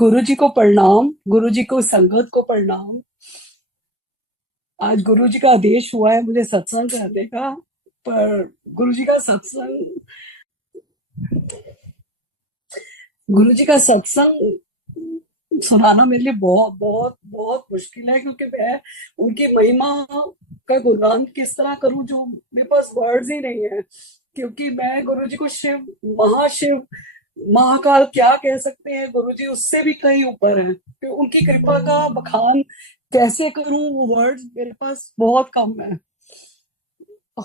गुरु जी को प्रणाम, गुरु जी को संगत को प्रणाम। आज गुरु जी का आदेश हुआ है मुझे सत्संग करने का। पर गुरु जी का सत्संग गुरु जी का सत्संग सुनाना मेरे लिए बहुत बहुत बहुत मुश्किल है, क्योंकि मैं उनकी महिमा का गुणगान किस तरह करूं जो मेरे पास वर्ड्स ही नहीं है। क्योंकि मैं गुरु जी को महाशिव, महाकाल क्या कह सकते हैं, गुरु जी उससे भी कहीं ऊपर है। कि उनकी कृपा का बखान कैसे करूं, वो वर्ड्स मेरे पास बहुत कम है।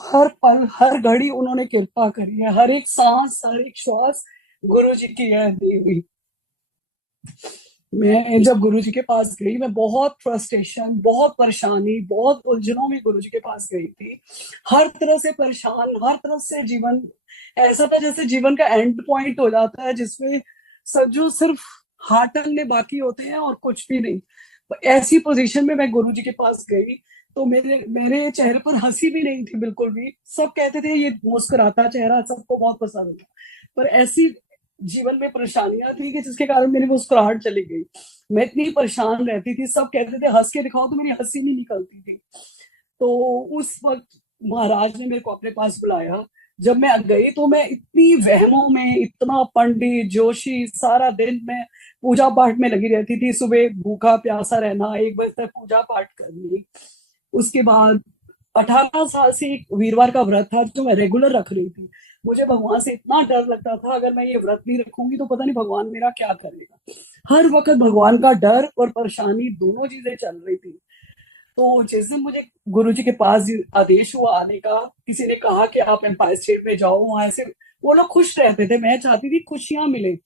हर पल हर घड़ी उन्होंने कृपा करी है, हर एक सांस हर एक श्वास गुरु जी की है दी हुई। मैं जब गुरु जी के पास गई, मैं बहुत फ्रस्ट्रेशन, बहुत परेशानी, बहुत उलझनों में गुरु जी के पास गई थी। हर तरह से परेशान, हर तरह से जीवन ऐसा था जैसे जीवन का एंड पॉइंट हो जाता है, जिसमें सब जो सिर्फ हाथ टंगने बाकी होते हैं और कुछ भी नहीं। ऐसी पोजीशन में मैं गुरु जी के पास गई, तो मेरे मेरे चेहरे पर हंसी भी नहीं थी बिल्कुल भी। सब कहते थे ये मुस्कुराता चेहरा सबको बहुत पसंद था, पर ऐसी जीवन में परेशानियां थी कि जिसके कारण मेरी मुस्कुराहट चली गई। मैं इतनी परेशान रहती थी, सब कहते थे हंस के दिखाओ, तो मेरी हंसी नहीं निकलती थी। तो उस वक्त महाराज ने मेरे को अपने पास बुलाया। जब मैं गई तो मैं इतनी वहमों में, इतना पंडित जोशी, सारा दिन मैं पूजा पाठ में लगी रहती थी। सुबह भूखा प्यासा रहना, 1 बजे तक पूजा पाठ करनी। उसके बाद 18 साल से एक वीरवार का व्रत था जो मैं रेगुलर रख रही थी। मुझे भगवान से इतना डर लगता था, अगर मैं ये व्रत नहीं रखूंगी तो पता नहीं भगवान मेरा क्या करेगा। हर वक्त भगवान का डर और परेशानी दोनों चीजें चल रही थी। तो जिस दिन मुझे गुरु जी के पास आदेश हुआ आने का, किसी ने कहा कि आप एम्पायर स्टेट में जाओ, वहां से वो लोग खुश रहते थे, मैं चाहती थी खुशियां मिले।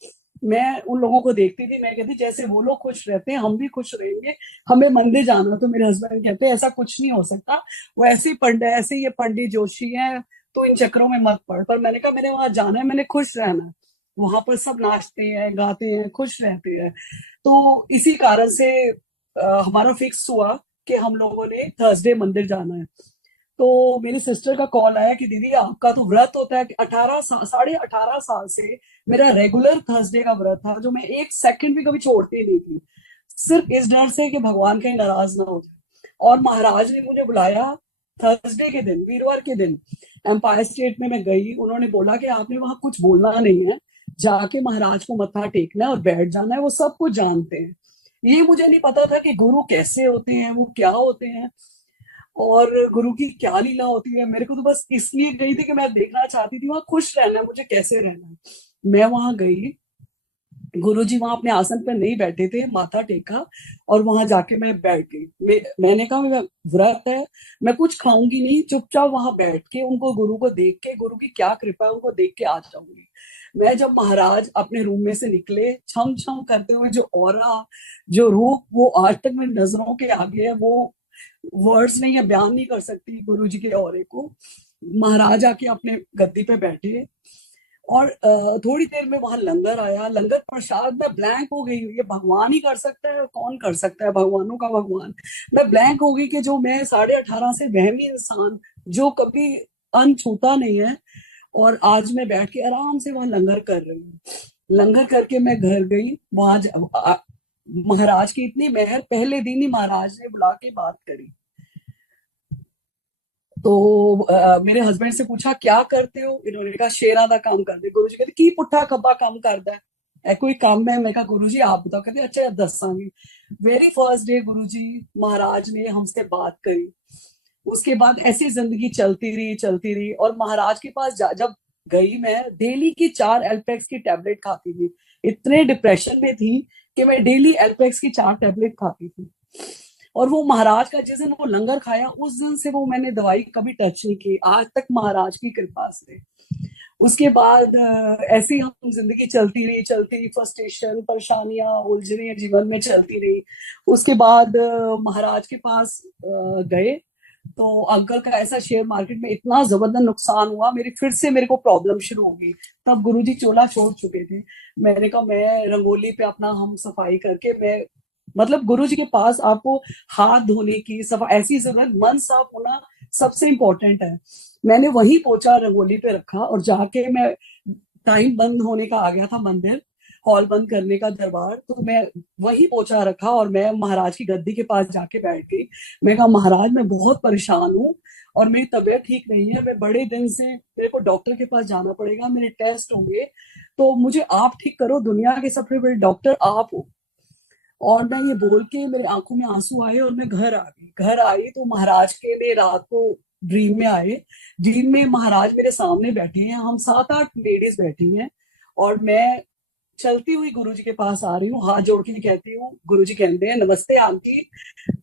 मैं उन लोगों को देखती थी, मैं कहती जैसे वो लोग खुश रहते हैं हम भी खुश रहेंगे। हमें मंदिर जाना, तो मेरे हस्बैंड कहते ऐसा कुछ नहीं हो सकता, वो ऐसे ही पंडित, ऐसे ये पंडित जोशी हैं, तो इन चक्करों में मत पड़। पर मैंने कहा मैंने वहां जाना है, मैंने खुश रहना है। वहां पर सब नाचते हैं, गाते हैं, खुश रहते हैं। तो इसी कारण से हमारा फिक्स हुआ कि हम लोगों ने थर्सडे मंदिर जाना है। तो मेरी सिस्टर का कॉल आया कि दीदी आपका तो व्रत होता है कि 18 साल से मेरा रेगुलर थर्सडे का व्रत था, जो मैं एक सेकंड भी कभी छोड़ती नहीं थी, सिर्फ इस डर से कि भगवान कहीं नाराज ना हो जाए। और महाराज ने मुझे बुलाया थर्सडे के दिन, वीरवार के दिन। एम्पायर स्टेट में मैं गई, उन्होंने बोला कि आपने वहां कुछ बोलना नहीं है, जाके महाराज को मत्था टेकना है और बैठ जाना है, वो सब कुछ जानते हैं। ये मुझे नहीं पता था कि गुरु कैसे होते हैं, वो क्या होते हैं, और गुरु की क्या लीला होती है। मेरे को तो बस इसलिए गई थी कि मैं देखना चाहती थी वहां खुश रहना है, मुझे कैसे रहना है। मैं वहां गई, गुरु जी वहां अपने आसन पर नहीं बैठे थे, माथा टेका और वहां जाके मैं बैठ गई। मैंने कहा मैं व्रत है, मैं कुछ खाऊंगी नहीं, चुपचाप वहां बैठ के उनको, गुरु को देख के, गुरु की क्या कृपा है उनको देख के आ जाऊंगी। मैं जब महाराज अपने रूम में से निकले, छम छम करते हुए जो ऑरा, जो रूप, वो आज तक मेरी नजरों के आगे है। वो वर्ड्स नहीं है, बयान नहीं कर सकती गुरु जी के ऑरे को। महाराज आके अपने गद्दी पे बैठे, और थोड़ी देर में वहां लंगर आया, लंगर प्रसाद में ब्लैंक हो गई। ये भगवान ही कर सकता है, कौन कर सकता है, भगवानों का भगवान। मैं ब्लैंक हो गई कि जो मैं 18.5 से वहमी इंसान, जो कभी अन्न छूता नहीं है, और आज मैं बैठ के आराम से वहां लंगर कर रही हूँ। लंगर करके मैं घर गई। महाराज की इतनी मेहर, पहले दिन ही महाराज ने बुला के बात करी। तो मेरे हस्बैंड से पूछा क्या करते हो, इन्होंने कहा शेरा दा काम करते। गुरु जी कहते की पुट्ठा खब्बा काम करदा है, कोई काम है। मैं कहा गुरु जी आप बताओ। कहते अच्छा दसांगी। वेरी फर्स्ट डे गुरु जी महाराज ने हमसे बात करी। उसके बाद ऐसी जिंदगी चलती रही। और महाराज के पास जब गई, मैं डेली की 4 एल्पेक्स की टैबलेट खाती थी। इतने डिप्रेशन में थी कि मैं डेली एल्पेक्स की 4 टैबलेट खाती थी। और वो महाराज का जिस दिन वो लंगर खाया, उस दिन से वो मैंने दवाई कभी टच नहीं की आज तक, महाराज की कृपा से। उसके बाद ऐसे ही हम जिंदगी चलती रही, फ्रस्ट्रेशन, परेशानियां, उलझने जीवन में चलती रही। उसके बाद महाराज के पास गए, तो अंकल का ऐसा शेयर मार्केट में इतना जबरदस्त नुकसान हुआ, मेरे को प्रॉब्लम शुरू हो गई। तब गुरुजी चोला छोड़ चुके थे। मैंने कहा मैं रंगोली पे अपना हम सफाई करके, मैं मतलब गुरु जी के पास आपको हाथ धोने की सफा ऐसी जरूरत, मन साफ होना सबसे इंपॉर्टेंट है। मैंने वही पोछा रंगोली पे रखा, और जाके मैं, टाइम बंद होने का आ गया था मंदिर, हॉल बंद करने का दरबार, तो मैं वही पोछा रखा और मैं महाराज की गद्दी के पास जाके बैठ गई। मैं कहा महाराज मैं बहुत परेशान हूँ और मेरी तबीयत ठीक नहीं है, मैं बड़े दिन से, मेरे को डॉक्टर के पास जाना पड़ेगा, मेरे टेस्ट होंगे, तो मुझे आप ठीक करो, दुनिया के सबसे बड़े डॉक्टर आप हो। और मैं ये बोल के मेरे आंखों में आंसू आए और मैं घर आ गई। घर आई तो महाराज के लिए रात को ड्रीम में आए। ड्रीम में महाराज मेरे सामने बैठे हैं, हम 7-8 लेडीज बैठी हैं और मैं चलती हुई गुरुजी के पास आ रही हूँ, हाथ जोड़ के कहती हूँ। गुरुजी कहते हैं नमस्ते आंटी।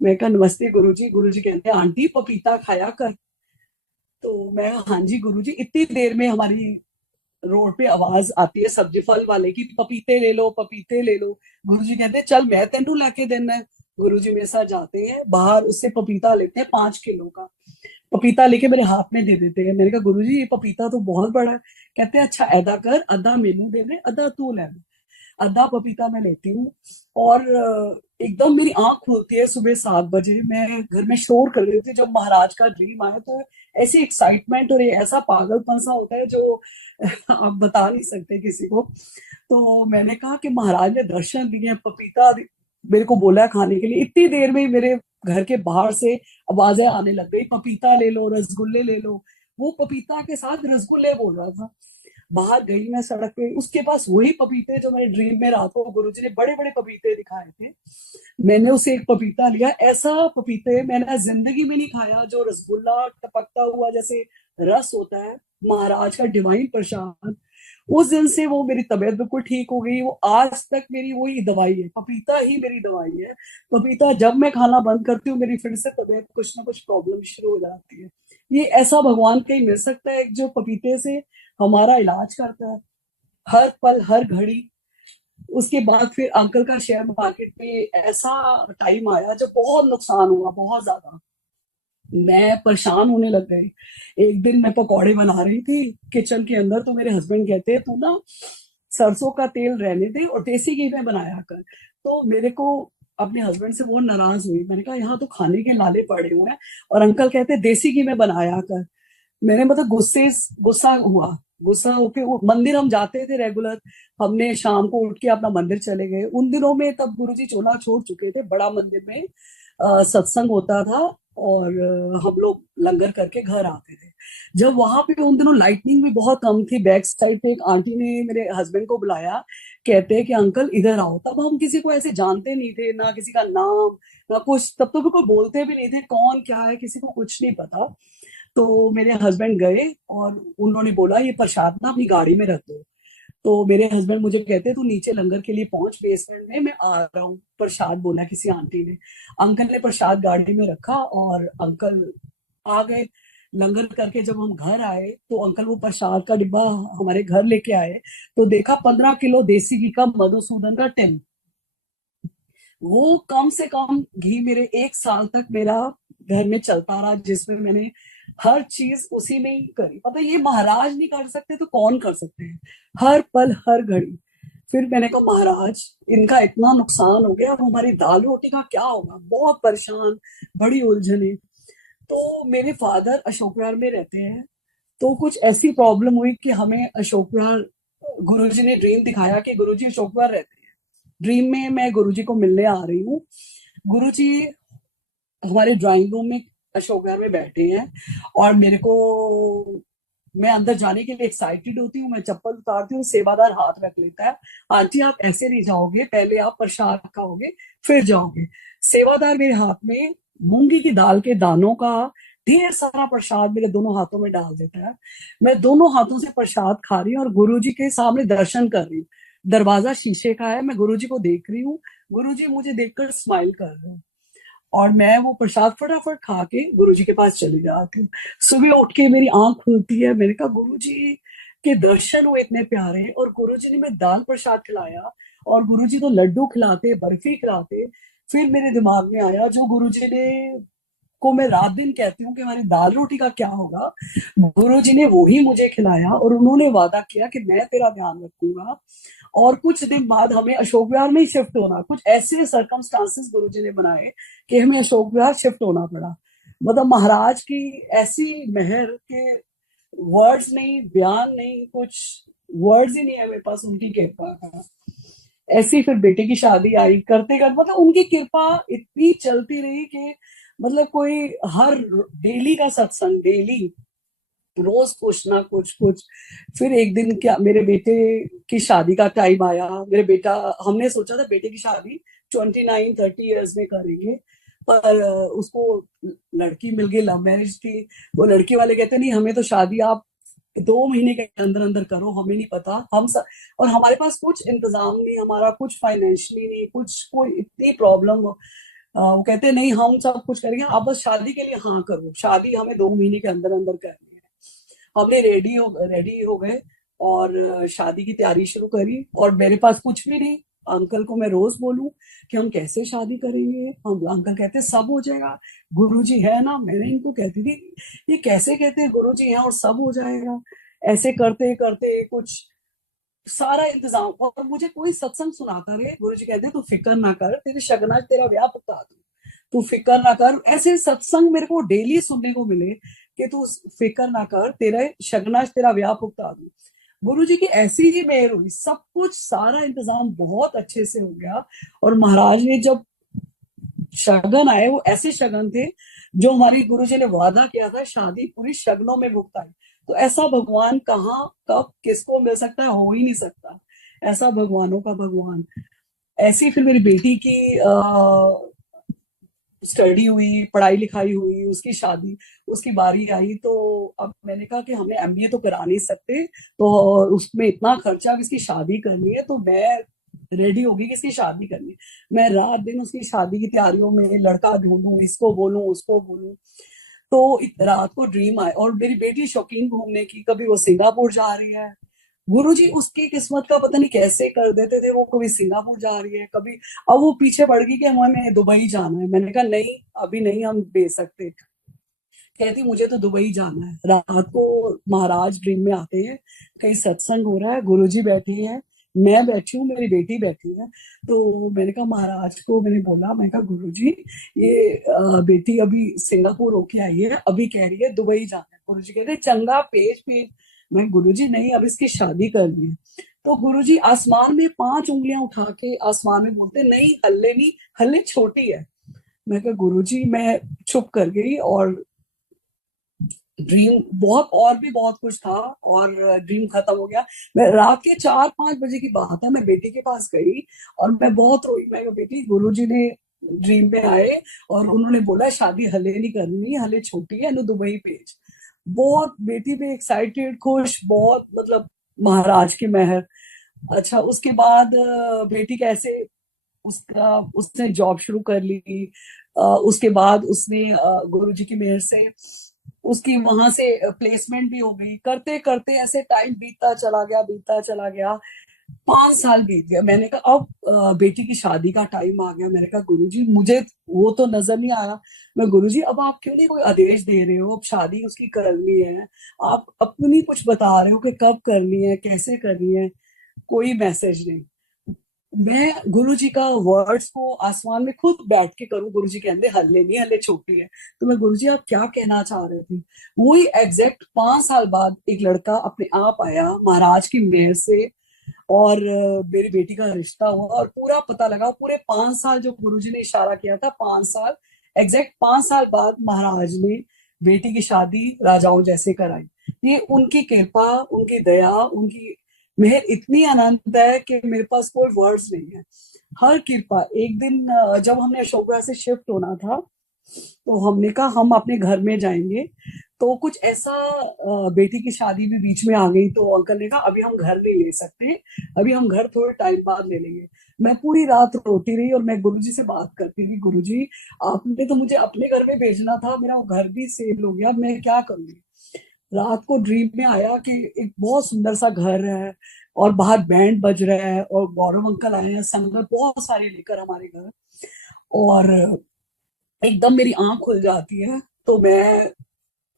मैं कहा नमस्ते गुरुजी। गुरुजी कहते हैं आंटी पपीता खाया कर। तो मैं हाँ जी गुरुजी। इतनी देर में हमारी रोड पे आवाज आती है सब्जी फल वाले की, पपीते ले लो पपीते ले लो। गुरुजी कहते हैं चल मैं तेनू लाके देना है। गुरुजी मेरे साथ जाते हैं बाहर, उससे पपीता लेते हैं 5 किलो का। पपीता लेके मेरे हाथ में दे देते हैं। मैंने कहा गुरुजी ये पपीता तो बहुत बड़ा है। कहते हैं अच्छा ऐदा कर, आधा मेनू दे दे, आधा तू ले ले। आधा पपीता मैं लेती हूँ और एकदम मेरी आंख खुलती है सुबह 7 बजे। मैं घर में शोर कर रही थी जब महाराज का ड्रीम आया, तो ऐसी एक्साइटमेंट और ये ऐसा पागलपन सा होता है जो आप बता नहीं सकते किसी को। तो मैंने कहा कि महाराज ने दर्शन दिए, पपीता मेरे को बोला है खाने के लिए। इतनी देर में ही मेरे घर के बाहर से आवाजें आने लग गई, पपीता ले लो रसगुल्ले ले लो। वो पपीता के साथ रसगुल्ले बोल रहा था। बाहर गई मैं सड़क पे, उसके पास वही पपीते जो मेरे ड्रीम में रात को गुरुजी ने बड़े बड़े पपीते दिखाए थे। मैंने उसे एक पपीता लिया। ऐसा पपीते मैंने जिंदगी में नहीं खाया, जो रसगुल्ला टपकता हुआ जैसे रस होता है, महाराज का डिवाइन प्रसाद। उस दिन से वो मेरी तबीयत बिल्कुल ठीक हो गई। वो आज तक मेरी वही दवाई है, पपीता ही मेरी दवाई है। पपीता जब मैं खाना बंद करती हूँ मेरी फिर से तबीयत कुछ ना कुछ प्रॉब्लम शुरू हो जाती है। ये ऐसा भगवान कहीं मिल सकता है जो पपीते से हमारा इलाज करता है हर पल हर घड़ी। उसके बाद फिर अंकल का शेयर मार्केट में ऐसा टाइम आया जब बहुत नुकसान हुआ, बहुत ज्यादा। मैं परेशान होने लग गई। एक दिन मैं पकौड़े बना रही थी किचन के अंदर, तो मेरे हस्बैंड कहते हैं तू ना सरसों का तेल रहने दे और देसी घी में बनाया कर। तो मेरे को अपने हस्बैंड से वो नाराज हुई। मैंने कहा यहाँ तो खाने के लाले पड़े हुए हैं और अंकल कहते हैं देसी घी में बनाया कर। मैंने मतलब गुस्सा हुआ। गुस्सा होके वो मंदिर हम जाते थे रेगुलर, हमने शाम को उठ के अपना मंदिर चले गए। उन दिनों में तब गुरुजी चोला छोड़ चुके थे, बड़ा मंदिर में सत्संग होता था और हम लोग लंगर करके घर आते थे। जब वहां पे उन दिनों लाइटनिंग भी बहुत कम थी, बैक साइड पे एक आंटी ने मेरे हस्बैंड को बुलाया, कहते हैं कि अंकल इधर आओ। तब हम किसी को ऐसे जानते नहीं थे, ना किसी का नाम ना कुछ, तब तो बिल्कुल बोलते भी नहीं थे कौन क्या है, किसी को कुछ नहीं पता। तो मेरे हस्बैंड गए और उन्होंने बोला ये प्रसाद ना अपनी गाड़ी में रख दो। तो मेरे हस्बैंड मुझे कहते तू नीचे लंगर के लिए पहुंच बेसमेंट में, मैं आ रहा हूँ। प्रसाद बोला किसी आंटी ने। अंकल ने प्रसाद गाड़ी में रखा और अंकल आ गए। लंगर करके जब हम घर आए तो अंकल वो प्रसाद का डिब्बा हमारे घर लेके आए, तो देखा 15 किलो देसी घी का मधुसूदन का टिन। वो कम से कम घी मेरे 1 साल तक मेरा घर में चलता रहा, जिसमें मैंने हर चीज उसी में ही करी। पता है, ये महाराज नहीं कर सकते तो कौन कर सकते हैं, हर पल हर घड़ी। फिर मैंने कहा महाराज इनका इतना नुकसान हो गया, अब हमारी दाल रोटी का क्या होगा। बहुत परेशान, बड़ी उलझने। तो मेरे फादर अशोक विहार में रहते हैं, तो कुछ ऐसी प्रॉब्लम हुई कि हमें अशोक विहार, गुरुजी ने ड्रीम दिखाया कि गुरुजी अशोक विहार रहते हैं। ड्रीम में मैं गुरुजी को मिलने आ रही हूँ। गुरुजी हमारे ड्राइंग रूम में अशोक विहार में बैठे हैं और मेरे को, मैं अंदर जाने के लिए एक्साइटेड होती हूँ। मैं चप्पल उतारती हूँ, सेवादार हाथ रख लेता है, आंटी आप ऐसे नहीं जाओगे, पहले आप प्रसाद खाओगे फिर जाओगे। सेवादार मेरे हाथ में मूंगी की दाल के दानों का ढेर सारा प्रसाद मेरे दोनों हाथों में डाल देता है। मैं दोनों हाथों से प्रसाद खा रही हूँ और गुरुजी के सामने दर्शन कर रही हूँ। दरवाजा शीशे का है, मैं गुरुजी को देख रही हूँ, गुरुजी मुझे देखकर स्माइल कर रहे हैं और मैं वो प्रसाद फटाफट खा के गुरुजी के पास चली जाती हूँ। सुबह उठ के मेरी आंख खुलती है, मैंने कहा गुरुजी के दर्शन हुए इतने प्यारे, और गुरुजी ने मैं दाल प्रसाद खिलाया और गुरुजी तो लड्डू खिलाते, बर्फी खिलाते। फिर मेरे दिमाग में आया जो गुरुजी ने, को मैं रात दिन कहती हूँ कि हमारी दाल रोटी का क्या होगा, गुरुजी ने वो ही मुझे खिलाया और उन्होंने वादा किया कि मैं तेरा ध्यान रखूंगा। और कुछ दिन बाद हमें अशोक विहार में ही शिफ्ट होना, कुछ ऐसे सरकमस्टांसेस गुरुजी ने बनाए कि हमें अशोक विहार शिफ्ट होना पड़ा। मतलब महाराज की ऐसी मेहर के वर्ड्स नहीं, बयान नहीं, कुछ वर्ड्स ही नहीं है मेरे पास उनकी कृपा का। ऐसी फिर बेटे की शादी आई, करते करते मतलब उनकी कृपा इतनी चलती रही कि मतलब कोई हर डेली का सत्संग, डेली रोज कुछ ना कुछ कुछ। फिर एक दिन क्या, मेरे बेटे की शादी का टाइम आया। मेरे बेटा, हमने सोचा था बेटे की शादी 29-30 ईयर्स में करेंगे, पर उसको लड़की मिल गई, लव मैरिज थी। वो लड़के वाले कहते नहीं, हमें तो शादी आप 2 महीने के अंदर अंदर करो, हमें नहीं पता और हमारे पास कुछ इंतजाम नहीं, हमारा कुछ फाइनेंशियली नहीं, कुछ कोई इतनी प्रॉब्लम। वो कहते नहीं, हम सब कुछ करेंगे, आप बस शादी के लिए हाँ करो, शादी हमें 2 महीने के अंदर अंदर करनी है। हमने रेडी हो गए और शादी की तैयारी शुरू करी, और मेरे पास कुछ भी नहीं। अंकल को मैं रोज बोलूं कि हम कैसे शादी करेंगे, हम अंकल कहते सब हो जाएगा, गुरुजी है ना। मैंने इनको कहती थी, ये कैसे कहते हैं गुरुजी हैं और सब हो जाएगा। ऐसे करते करते कुछ सारा इंतजाम, और मुझे कोई सत्संग सुनाता रहे, गुरुजी कहते तू फिक्र ना कर, तेरे शगनाज तेरा ब्याह बता दूं, तू फिक्र ना कर। ऐसे सत्संग मेरे को डेली सुनने को मिले कि तू फिक्र ना कर, तेरा शगनाज तेरा ब्याह भुगता दूं। गुरु जी की ऐसी ही मेहर हुई, सब कुछ सारा इंतजाम बहुत अच्छे से हो गया। और महाराज ने जब शगन आए, वो ऐसे शगन थे जो हमारे गुरु जी ने वादा किया था, शादी पूरी शगनों में भुगताई। तो ऐसा भगवान कहाँ कब किसको मिल सकता है, हो ही नहीं सकता। ऐसा भगवानों का भगवान। ऐसी फिर मेरी बेटी की स्टडी हुई, पढ़ाई लिखाई हुई, उसकी शादी, उसकी बारी आई। तो अब मैंने कहा कि हमें एमबीए तो करा नहीं सकते, तो उसमें इतना खर्चा, अब इसकी शादी करनी है, तो मैं रेडी होगी कि इसकी शादी करनी है। मैं रात दिन उसकी शादी की तैयारियों में लड़का ढूंढूं, इसको बोलूं उसको बोलूं। तो रात को ड्रीम आए, और मेरी बेटी शौकीन घूमने की, कभी वो सिंगापुर जा रही है। गुरुजी उसकी किस्मत का पता नहीं कैसे कर देते थे, वो कभी सिंगापुर जा रही है, कभी। अब वो पीछे पड़ गई कि हमें दुबई जाना है। मैंने कहा नहीं, अभी नहीं हम भेज सकते। कहती मुझे तो दुबई जाना है। रात को महाराज ड्रीम में आते हैं, कहीं सत्संग हो रहा है, गुरुजी बैठे हैं, मैं बैठी हूँ, मेरी बेटी बैठी है। तो मैंने कहा महाराज को, मैंने बोला, मैं कहा गुरुजी, ये बेटी अभी सिंगापुर होके आई है, अभी कह रही है दुबई जाना है। गुरुजी कहते हैं, चंगा पेज पेज। मैं, गुरुजी नहीं, अब इसकी शादी करनी है। तो गुरुजी आसमान में 5 उंगलियां उठा के आसमान में बोलते, नहीं हल्ले नहीं, हल्ले छोटी है। मैं कहा गुरुजी, मैं चुप कर गई। और ड्रीम बहुत, और भी बहुत कुछ था, और ड्रीम खत्म हो गया। मैं रात के 4-5 बजे की बात है, मैं बेटी के पास गई और मैं बहुत रोई। मैं कहा, बेटी गुरुजी ने ड्रीम में आए और उन्होंने बोला शादी हले नहीं करनी, हले छोटी है, नु दुबई भेज। बहुत बेटी भी एक्साइटेड, खुश, बहुत मतलब महाराज की मेहर। अच्छा, उसके बाद बेटी कैसे, उसका उसने जॉब शुरू कर ली। उसके बाद उसने गुरुजी की मेहर से उसकी वहां से प्लेसमेंट भी हो गई। करते करते ऐसे टाइम बीतता चला गया, बीतता चला गया। 5 साल बीत गया। मैंने कहा अब बेटी की शादी का टाइम आ गया। मैंने कहा गुरुजी, मुझे वो तो नजर नहीं आ रहा। मैं, गुरुजी अब आप क्यों नहीं कोई आदेश दे रहे हो, अब शादी उसकी करनी है, आप अपनी कुछ बता रहे हो कि कब करनी है, कैसे करनी है। कोई मैसेज नहीं। मैं गुरुजी का वर्ड्स को आसमान में खुद बैठ के करूं, गुरुजी कहते हल्ले नहीं, हल्ले छोटी है। तो मैं, गुरुजी आप क्या कहना चाह रहे थे। वही एग्जैक्ट 5 साल बाद एक लड़का अपने आप आया महाराज की मेहर से, और मेरी बेटी का रिश्ता हुआ, और पूरा पता लगा पूरे 5 साल जो गुरुजी ने इशारा किया था, 5 साल, एग्जैक्ट 5 साल बाद महाराज ने बेटी की शादी राजाओं जैसे कराई। ये उनकी कृपा, उनकी दया, उनकी मेहर इतनी अनंत है कि मेरे पास कोई वर्ड्स नहीं है। हर कृपा। एक दिन जब हमने अशोकपुरा से शिफ्ट होना था, तो हमने कहा हम अपने घर में जाएंगे। तो कुछ ऐसा बेटी की शादी भी बीच में आ गई, तो अंकल ने कहा अभी हम घर नहीं ले सकते, अभी हम घर थोड़े टाइम बाद ले लेंगे। मैं पूरी रात रोती रही और मैं गुरुजी से बात करती थी, गुरुजी आपने तो मुझे अपने घर में भेजना था, मेरा वो घर भी सेल हो गया, मैं क्या करूंगी। रात को ड्रीम में आया कि एक बहुत सुंदर सा घर है, और बाहर बैंड बज रहा है, और गौरव अंकल आए हैं संगत बहुत सारी लेकर हमारे घर। और एकदम मेरी आंख खुल जाती है, तो मैं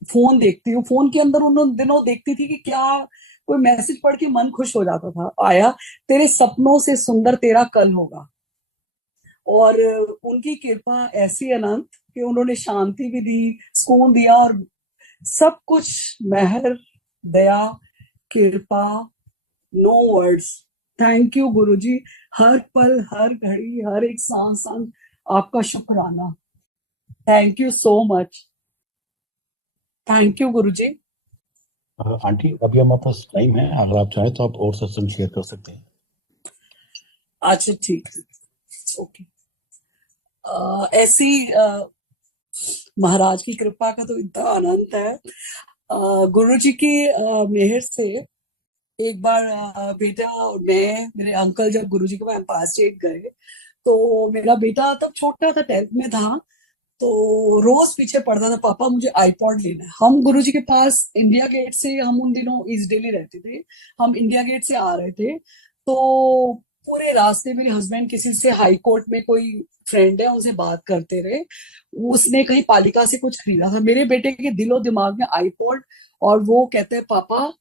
फोन देखती हूँ। फोन के अंदर उन दिनों देखती थी कि क्या, कोई मैसेज पढ़ के मन खुश हो जाता था। आया, तेरे सपनों से सुंदर तेरा कल होगा। और उनकी कृपा ऐसी अनंत कि उन्होंने शांति भी दी, सुकून दिया, और सब कुछ मेहर, दया, कृपा, नो वर्ड्स। थैंक यू गुरुजी। हर पल, हर घड़ी, हर एक सांस सांस आपका शुक्राना। Thank you so much. Thank you Guruji. Aunty, अभी हमारे पास टाइम है, अगर आप चाहें तो आप और सत्संग शेयर कर सकते हैं। अच्छा ठीक है, ओके। ऐसी महाराज की कृपा का तो इतना आनंद है। गुरु जी की मेहर से एक बार बेटा और मैं, मेरे अंकल जब गुरु जी के पास एम्पायर स्टेट गए, तो मेरा बेटा तब छोटा था, 10th में था। तो रोज पीछे पड़ता था, पापा मुझे आईपॉड लेना है। हम गुरु जी के पास इंडिया गेट से, हम उन दिनों ईस्ट दिल्ली रहते थे, हम इंडिया गेट से आ रहे थे। तो पूरे रास्ते मेरे हस्बैंड किसी से, हाई कोर्ट में कोई फ्रेंड है उनसे बात करते रहे। उसने कहीं पालिका से कुछ खरीदा था, मेरे बेटे के दिलो दिमाग में आईपॉड। और वो कहते हैं, पापा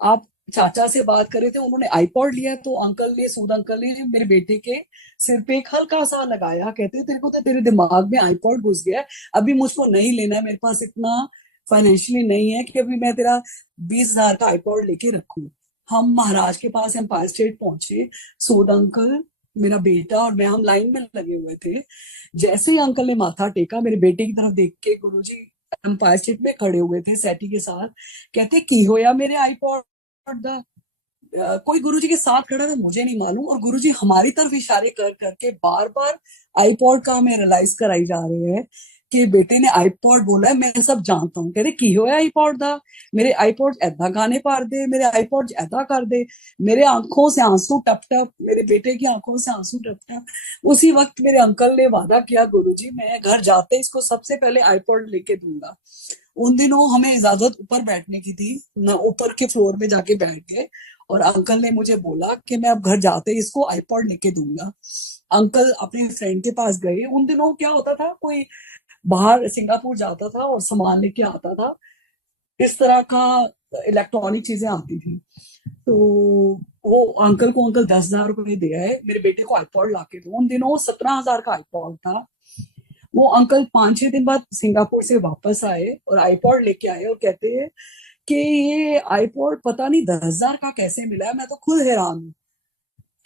आप चाचा से बात कर रहे थे, उन्होंने आईपॉड लिया है। तो अंकल ने, सूद अंकल ने मेरे बेटे के सिर पे एक हल्का सा लगाया, कहते तेरे को तो तेरे दिमाग में आईपॉड घुस गया है, अभी मुझको नहीं लेना है, मेरे पास इतना फाइनेंशियली नहीं है कि अभी मैं तेरा 20,000 का आईपॉड लेके रखूं। हम महाराज के पास एम्पायर स्टेट पहुंचे। सूद अंकल, मेरा बेटा और मैं, हम लाइन में लगे हुए थे। जैसे ही अंकल ने माथा टेका, मेरे बेटे की तरफ देख के, गुरुजी एम्पायर स्टेट में खड़े हुए थे सैटी के साथ, कहते की होया मेरे आईपॉड दा। कोई गुरुजी के साथ खड़ा था, मुझे नहीं मालूम, और गुरुजी हमारी तरफ इशारे कर करके बार बार आईपॉड का हमें रियलाइज कराई जा रहे हैं कि बेटे ने आईपॉड बोला है, मैं सब जानता हूँ। कह रहे की होया आईपॉड दा, मेरे आईपॉड ऐदा गाने पार दे, मेरे आईपॉड ऐदा कर दे। मेरे आंखों से आंसू टप टप, मेरे बेटे की आंखों से आंसू टप टप। उसी वक्त मेरे अंकल ने वादा किया, गुरुजी मैं घर जाते इसको सबसे पहले आईपॉड लेके दूंगा। उन दिनों हमें इजाजत ऊपर बैठने की थी, मैं ऊपर के फ्लोर में जाके बैठ गए। और अंकल ने मुझे बोला कि मैं अब घर जाते ही इसको आईपॉड लेके दूंगा। अंकल अपने फ्रेंड के पास गए। उन दिनों क्या होता था, कोई बाहर सिंगापुर जाता था और सामान लेके आता था, इस तरह का इलेक्ट्रॉनिक चीजें आती थी। तो वो अंकल को, अंकल 10,000 रुपए दिया है, मेरे बेटे को आईपॉड लाके दो। उन दिनों 17,000 का आईपॉड था। वो अंकल 5-6 दिन बाद सिंगापुर से वापस आए और आईपॉड लेके आए, और कहते हैं कि ये आईपॉड पता नहीं 10,000 का कैसे मिला है, मैं तो खुद हैरान हूँ।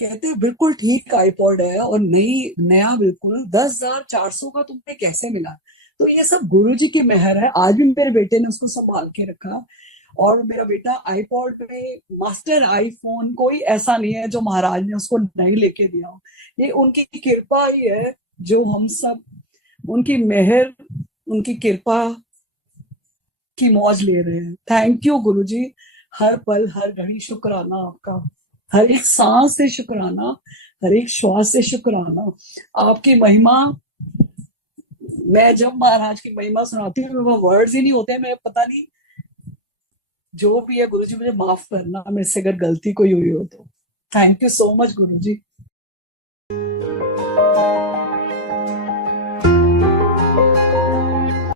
कहते हैं बिल्कुल ठीक आईपॉड है और नई, नया बिल्कुल, 10,400 का तुम्हें कैसे मिला। तो ये सब गुरु जी की मेहर है। आज भी मेरे बेटे ने उसको संभाल के रखा। और मेरा बेटा आईपॉड पे मास्टर आईफोन, कोई ऐसा नहीं है जो महाराज ने उसको नहीं लेके दिया हो। ये उनकी कृपा ही है, जो हम सब उनकी मेहर, उनकी कृपा की मौज ले रहे हैं। थैंक यू गुरुजी। हर पल, हर घड़ी शुक्राना आपका, हर एक सांस से शुक्राना, हर एक श्वास से शुक्राना। आपकी महिमा, मैं जब महाराज की महिमा सुनाती हूँ, वो वर्ड्स ही नहीं होते, मैं पता नहीं, जो भी है गुरुजी मुझे माफ करना, मेरे से अगर गलती कोई हुई हो तो। Thank you so much Guruji.